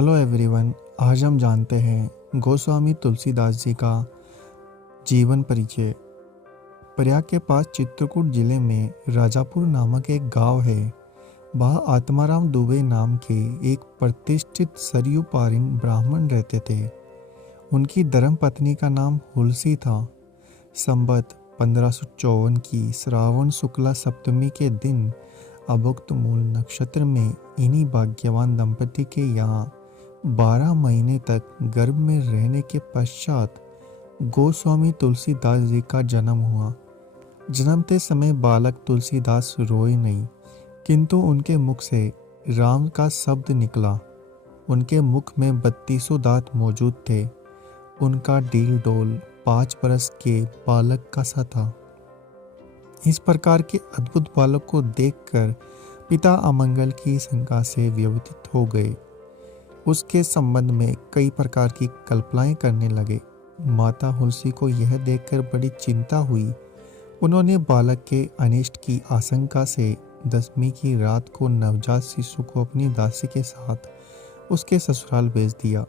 Hello everyone. आज हम जानते हैं गोस्वामी तुलसीदास जी का जीवन परिचय। प्रयाग के पास चित्रकूट जिले में राजापुर नामक एक गांव है। वहाँ आत्माराम दुबे नाम के एक प्रतिष्ठित सरयू पारिन ब्राह्मण रहते थे। उनकी धर्मपत्नी का नाम हुलसी था। संवत 1554 की श्रावण शुक्ला सप्तमी के दिन अभुक्त मूल नक्षत्र में इन्हीं भाग्यवान दंपति के यहाँ 12 महीने तक गर्भ में रहने के पश्चात गोस्वामी तुलसीदास जी का जन्म हुआ। जन्मते समय बालक तुलसीदास रोए नहीं, किंतु उनके मुख से राम का शब्द निकला। उनके मुख में 32 दांत मौजूद थे। उनका डील डोल 5 बरस के बालक का सा था। इस प्रकार के अद्भुत बालक को देखकर पिता अमंगल की शंका से व्यथित हो गए। उसके संबंध में कई प्रकार की कल्पनाएं करने लगे। माता हुलसी को यह देखकर बड़ी चिंता हुई। उन्होंने बालक के अनिष्ट की आशंका से 10वीं की रात को नवजात शिशु को अपनी दासी के साथ उसके ससुराल भेज दिया।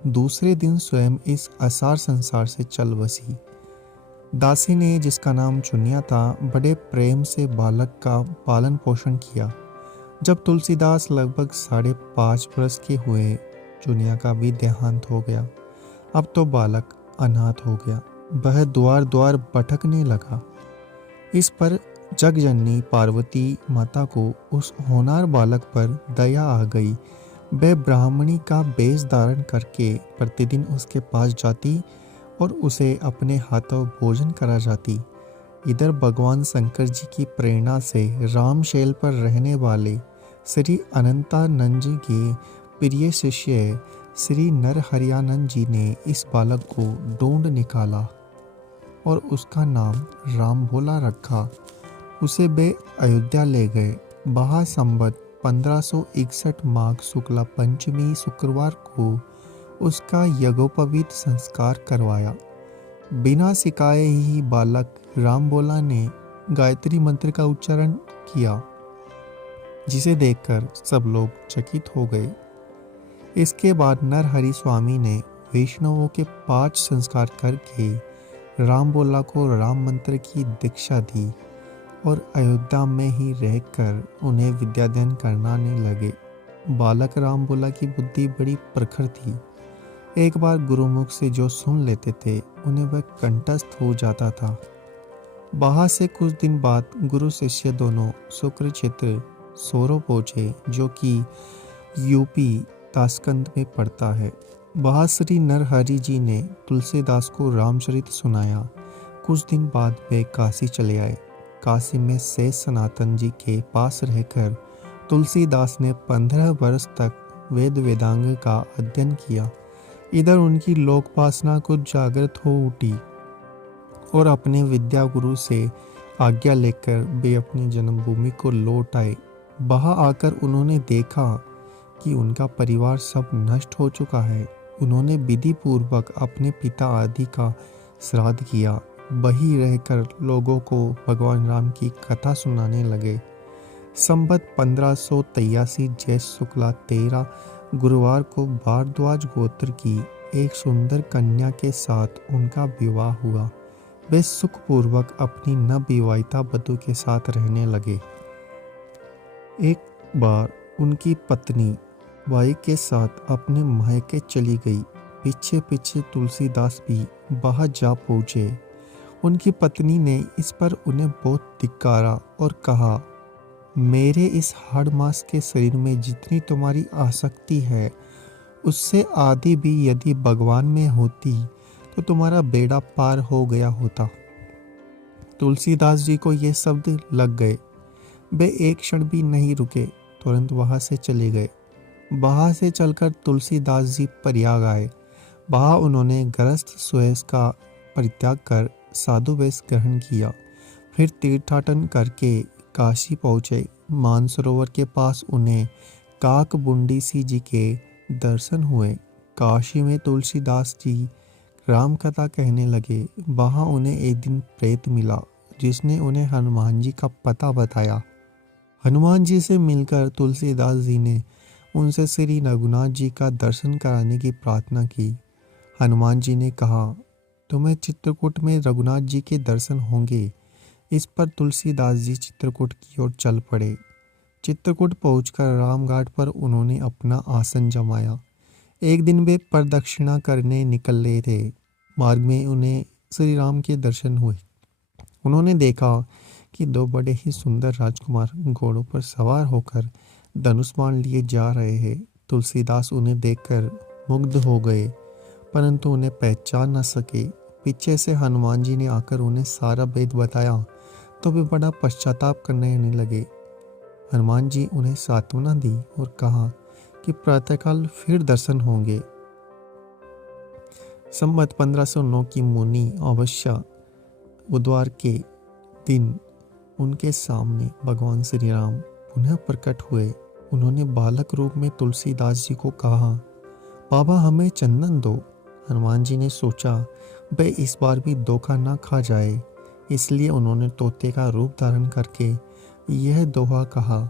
दूसरे दिन स्वयं इस असार संसार से चल बसी। दासी ने, जिसका नाम चुनिया था, बड़े प्रेम से बालक का पालन पोषण किया। जब तुलसीदास लगभग 5.5 वर्ष के हुए, चुनिया का भी देहांत हो गया। अब तो बालक अनाथ हो गया। वह द्वार द्वार भटकने लगा। इस पर जगजननी पार्वती माता को उस होनार बालक पर दया आ गई। वह ब्राह्मणी का वेश धारण करके प्रतिदिन उसके पास जाती और उसे अपने हाथों भोजन करा जाती। इधर भगवान शंकर जी की प्रेरणा से रामशैल पर रहने वाले श्री अनंतानंद जी के प्रिय शिष्य श्री नरहरियानंद जी ने इस बालक को ढूंढ निकाला और उसका नाम राम भोला रखा। उसे वे अयोध्या ले गए। वहाँ संवत 1561 माघ शुक्ला पंचमी शुक्रवार को उसका यज्ञोपवीत संस्कार करवाया। बिना सिखाए ही बालक रामभोला ने गायत्री मंत्र का उच्चारण किया, जिसे देखकर सब लोग चकित हो गए। इसके बाद नरहरि स्वामी ने वैष्णवों के 5 संस्कार करके रामभोला को राम मंत्र की दीक्षा दी और अयोध्या में ही रहकर उन्हें विद्याध्ययन कराने लगे। बालक रामभोला की बुद्धि बड़ी प्रखर थी। एक बार गुरुमुख से जो सुन लेते थे, उन्हें वह कंठस्थ हो जाता था। वहाँ से कुछ दिन बाद गुरु शिष्य दोनों शुक्र क्षेत्र सोरो पहुँचे, जो कि यूपी ताशकंद में पड़ता है। वहाँ श्री नरहरि जी ने तुलसीदास को रामचरित सुनाया। कुछ दिन बाद वे काशी चले आए। काशी में शेष सनातन जी के पास रहकर तुलसीदास ने 15 वर्ष तक वेद वेदांग का अध्ययन किया। इधर उनकी लोकवासना कुछ जागृत हो उठी और अपने विद्या गुरु से आज्ञा लेकर वे अपनी जन्मभूमि को लौट आए। वहाँ आकर उन्होंने देखा कि उनका परिवार सब नष्ट हो चुका है। उन्होंने विधि पूर्वक अपने पिता आदि का श्राद्ध किया। वहीं रहकर लोगों को भगवान राम की कथा सुनाने लगे। संवत 1583 ज्येष्ठ शुक्ला 13 गुरुवार को भारद्वाज गोत्र की एक सुंदर कन्या के साथ उनका विवाह हुआ। वे सुखपूर्वक अपनी नवविवाहिता वधू के साथ रहने लगे। एक बार उनकी पत्नी वाई के साथ अपने मायके चली गई। पीछे पीछे तुलसीदास भी वहां जा पहुँचे। उनकी पत्नी ने इस पर उन्हें बहुत धिक्कारा और कहा, मेरे इस हाड़ मांस के शरीर में जितनी तुम्हारी आसक्ति है, उससे आधी भी यदि भगवान में होती तो तुम्हारा बेड़ा पार हो गया होता। तुलसीदास जी को ये शब्द लग गए। वे एक क्षण भी नहीं रुके, तुरंत वहां से चले गए। वहां से चलकर तुलसीदास जी प्रयाग आए। वहां उन्होंने गृहस्थ सुयस का परित्याग कर साधु वेश ग्रहण किया। फिर तीर्थाटन करके काशी पहुँचे। मानसरोवर के पास उन्हें काकबुंडी सी जी के दर्शन हुए। काशी में तुलसीदास जी राम कथा कहने लगे। वहाँ उन्हें एक दिन प्रेत मिला, जिसने उन्हें हनुमान जी का पता बताया। हनुमान जी से मिलकर तुलसीदास जी ने उनसे श्री रघुनाथ जी का दर्शन कराने की प्रार्थना की। हनुमान जी ने कहा, तुम्हें चित्रकूट में रघुनाथ जी के दर्शन होंगे। इस पर तुलसीदास जी चित्रकूट की ओर चल पड़े। चित्रकूट पहुंचकर रामघाट पर उन्होंने अपना आसन जमाया। एक दिन वे प्रदक्षिणा करने निकल रहे थे। मार्ग में उन्हें श्री राम के दर्शन हुए। उन्होंने देखा कि दो बड़े ही सुंदर राजकुमार घोड़ों पर सवार होकर धनुष बाण लिए जा रहे हैं। तुलसीदास उन्हें देखकर मुग्ध हो गए, परंतु उन्हें पहचान न सके। पीछे से हनुमान जी ने आकर उन्हें सारा भेद बताया तो वे बड़ा पश्चाताप करने लगे। हनुमान जी उन्हें सांत्वना दी और कहा कि प्रातःकाल फिर दर्शन होंगे। संवत 1509 की मुनि अमावस्या बुधवार के दिन उनके सामने भगवान श्री राम पुनः प्रकट हुए। उन्होंने बालक रूप में तुलसीदास जी को कहा, बाबा हमें चंदन दो। हनुमान जी ने सोचा वे इस बार भी धोखा न खा जाए, इसलिए उन्होंने तोते का रूप धारण करके यह दोहा कहा,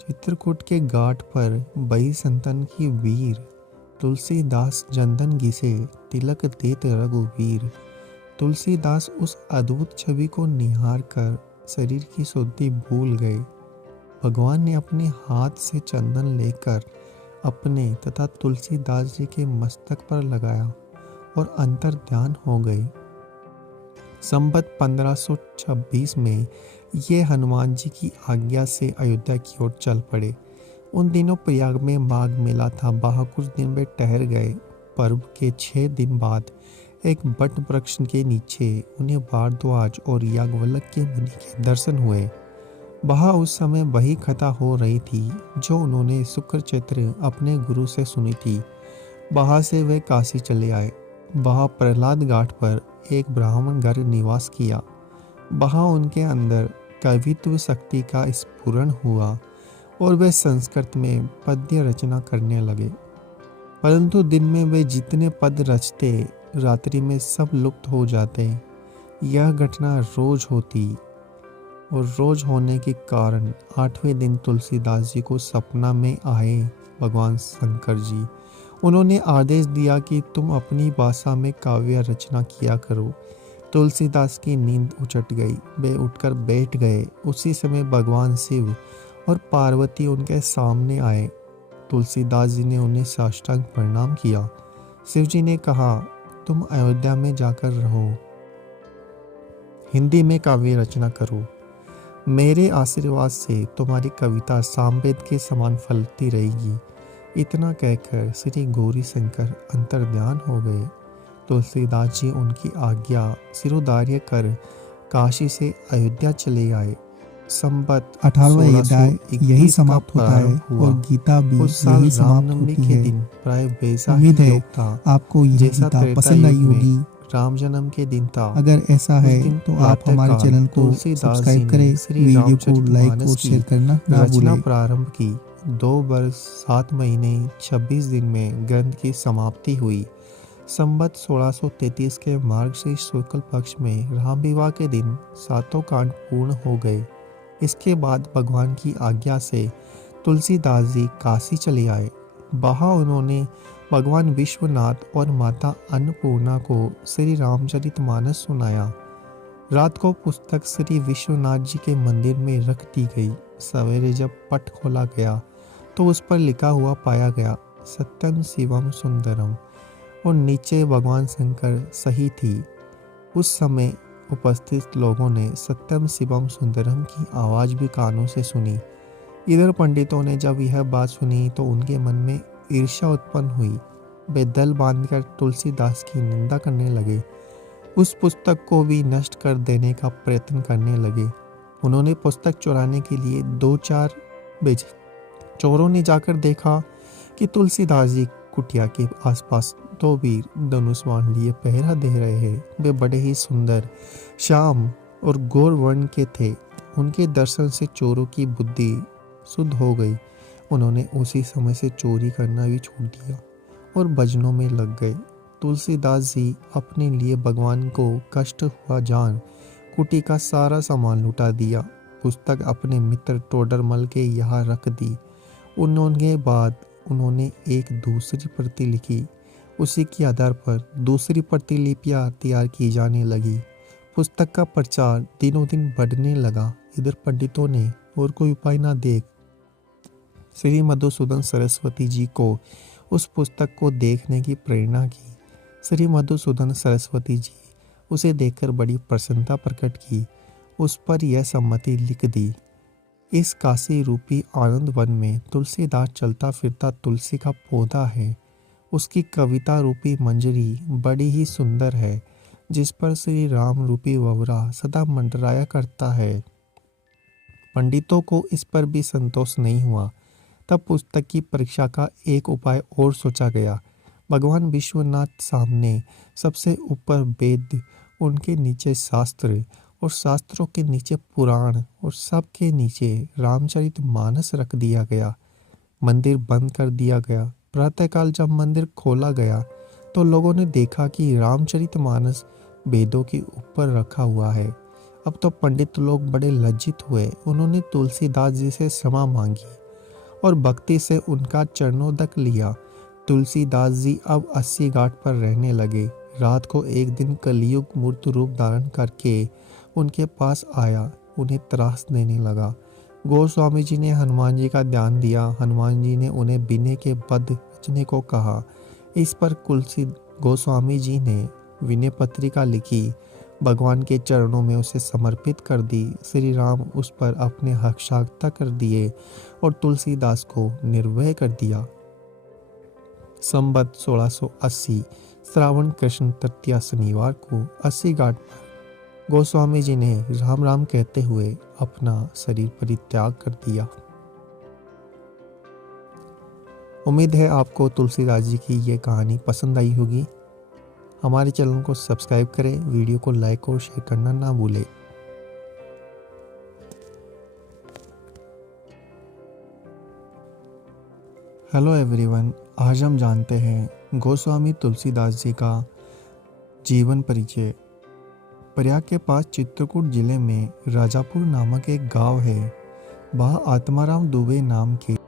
चित्रकूट के घाट पर बही संतन की वीर, तुलसीदास चंदन घिसे तिलक देत रघुवीर। तुलसीदास उस अद्भुत छवि को निहार कर शरीर की शुद्धि भूल गए। भगवान ने अपने हाथ से चंदन लेकर अपने तथा तुलसीदास जी के मस्तक पर लगाया और अंतर ध्यान हो गए। संवत 1526 में ये हनुमान जी की आज्ञा से अयोध्या की ओर चल पड़े। उन दिनों प्रयाग में माघ मेला था। वहाँ कुछ दिन वे ठहर गए। पर्व के 6 दिन बाद एक बट वृक्ष के नीचे उन्हें भारद्वाज और याज्ञवल्क्य के मुनि के दर्शन हुए। वहाँ उस समय वही कथा हो रही थी जो उन्होंने शुक्र चैत्र अपने गुरु से सुनी थी। वहाँ से वे काशी चले आए। वहाँ प्रहलाद घाट पर एक ब्राह्मण घर निवास किया। वहाँ उनके अंदर कवित्व शक्ति का स्फुरण हुआ और वे संस्कृत में पद्य रचना करने लगे। परंतु दिन में वे जितने पद रचते, रात्रि में सब लुप्त हो जाते। यह घटना रोज होती और रोज होने के कारण 8वें दिन तुलसीदास जी को सपना में आए भगवान शंकर जी। उन्होंने आदेश दिया कि तुम अपनी भाषा में काव्य रचना किया करो। तुलसीदास की नींद उचट गई। वे उठकर बैठ गए। उसी समय भगवान शिव और पार्वती उनके सामने आए। तुलसीदास जी ने उन्हें साष्टांग प्रणाम किया। शिव जी ने कहा, तुम अयोध्या में जाकर रहो, हिंदी में काव्य रचना करो। मेरे आशीर्वाद से तुम्हारी कविता सामवेद के समान फलती रहेगी। इतना कहकर श्री गौरी शंकर अंतर्ध्यान हो गए। तुलसीदास जी उनकी आज्ञा सिरोधार्य कर काशी से अयोध्या चले आए। संवत 18वां अध्याय यही समाप्त होता है और गीता भी उस साल यही समाप्त रामनवमी होती के है। दिन प्राय वैसा ही उम्मीद है योग था आपको यह जैसा गीता त्रेता पसंद आई युग में होगी। राम जन्म के दिन था। अगर ऐसा उस है दिन तो आप हमारे प्रातःकाल चैनल को तुलसीदास जी सब्सक्राइब ने करें, श्री वीडियो को रामचरितमानस लाइक और की शेयर करना ना रचना भूलें। प्रारंभ की। 2 वर्ष 7 महीने 26 दिन में ग्रंथ की समाप्ति हुई। संवत 1633 के मार्गशीर्ष शुक्ल पक्ष में राम विवाह के दिन 7 कांड पूर्ण हो गए। इसके बाद भगवान की आज्ञा से तुलसीदास जी काशी चले आए। वहाँ उन्होंने भगवान विश्वनाथ और माता अन्नपूर्णा को श्री रामचरितमानस सुनाया। रात को पुस्तक श्री विश्वनाथ जी के मंदिर में रख दी गई। सवेरे जब पट खोला गया तो उस पर लिखा हुआ पाया गया, सत्यम शिवम सुंदरम, और नीचे भगवान शंकर सही थी। उस समय उपस्थित लोगों ने सत्यम शिवम सुंदरम की आवाज़ भी कानों से सुनी। इधर पंडितों ने जब यह बात सुनी तो उनके मन में ईर्ष्या उत्पन्न हुई। वे दल बांधकर तुलसीदास की निंदा करने लगे। उस पुस्तक को भी नष्ट कर देने का प्रयत्न करने लगे। उन्होंने पुस्तक चुराने के लिए 2-4 भेजे। चोरों ने जाकर देखा कि तुलसीदास जी कुटिया के आसपास 2 वीर धनुष बाण लिए पहरा दे रहे हैं। वे बड़े ही सुंदर, श्याम और गौर वर्ण के थे। उनके दर्शन से चोरों की बुद्धि शुद्ध हो गई। उन्होंने उसी समय से चोरी करना भी छोड़ दिया और भजनों में लग गए। तुलसीदास जी अपने लिए भगवान को कष्ट हुआ जान कुटी का सारा सामान लुटा दिया। पुस्तक अपने मित्र टोडरमल के यहाँ रख दी उन्होंने बाद उन्होंने एक दूसरी प्रति लिखी। उसी के आधार पर दूसरी प्रतिलिपियां तैयार की जाने लगी। पुस्तक का प्रचार दिनों दिन बढ़ने लगा। इधर पंडितों ने और कोई उपाय न देख श्री मधुसूदन सरस्वती जी को उस पुस्तक को देखने की प्रेरणा की। श्री मधुसूदन सरस्वती जी उसे देखकर बड़ी प्रसन्नता प्रकट की। उस पर यह सम्मति लिख दी। इस काशी रूपी आनंद वन में तुलसीदास चलता फिरता तुलसी का पौधा है। उसकी कविता रूपी मंजरी बड़ी ही सुंदर है, जिस पर श्री राम रूपी ववरा सदा मंडराया करता है। पंडितों को इस पर भी संतोष नहीं हुआ। तब पुस्तक की परीक्षा का एक उपाय और सोचा गया। भगवान विश्वनाथ सामने सबसे ऊपर वेद, उनके नीचे शास्त्र और शास्त्रों के नीचे पुराण और सबके नीचे रामचरितमानस रख दिया गया। मंदिर बंद कर दिया गया। प्रातःकाल जब मंदिर खोला गया तो लोगों ने देखा कि रामचरितमानस वेदों के ऊपर रखा हुआ है। अब तो पंडित लोग बड़े लज्जित हुए। उन्होंने तुलसीदास जी से क्षमा मांगी और भक्ति से उनका चरणोदक लिया। तुलसीदास जी अब 80 घाट पर रहने लगे। रात को एक दिन कलियुग मूर्त रूप धारण करके उनके पास आया, उन्हें त्रास देने लगा। गोस्वामी जी ने हनुमान जी का ध्यान दिया। हनुमान जी ने उन्हें विनय के बद्ध बचने को कहा। इस पर गोस्वामी जी ने विनय पत्रिका लिखी, भगवान के चरणों में उसे समर्पित कर दी। श्री राम उस पर अपने हस्ताक्षर कर दिए और तुलसीदास को निर्भय कर दिया। संवत 1680 श्रावण कृष्ण तृतीया शनिवार को 80 घाट पर गोस्वामी जी ने राम राम कहते हुए अपना शरीर परित्याग कर दिया। उम्मीद है आपको तुलसीदास जी की ये कहानी पसंद आई होगी। हमारे चैनल को सब्सक्राइब करें, वीडियो को लाइक और शेयर करना ना भूलें। हेलो एवरीवन, आज हम जानते हैं गोस्वामी तुलसीदास जी का जीवन परिचय। प्रयाग के पास चित्रकूट जिले में राजापुर नामक एक गांव है। वहाँ आत्माराम दुबे नाम के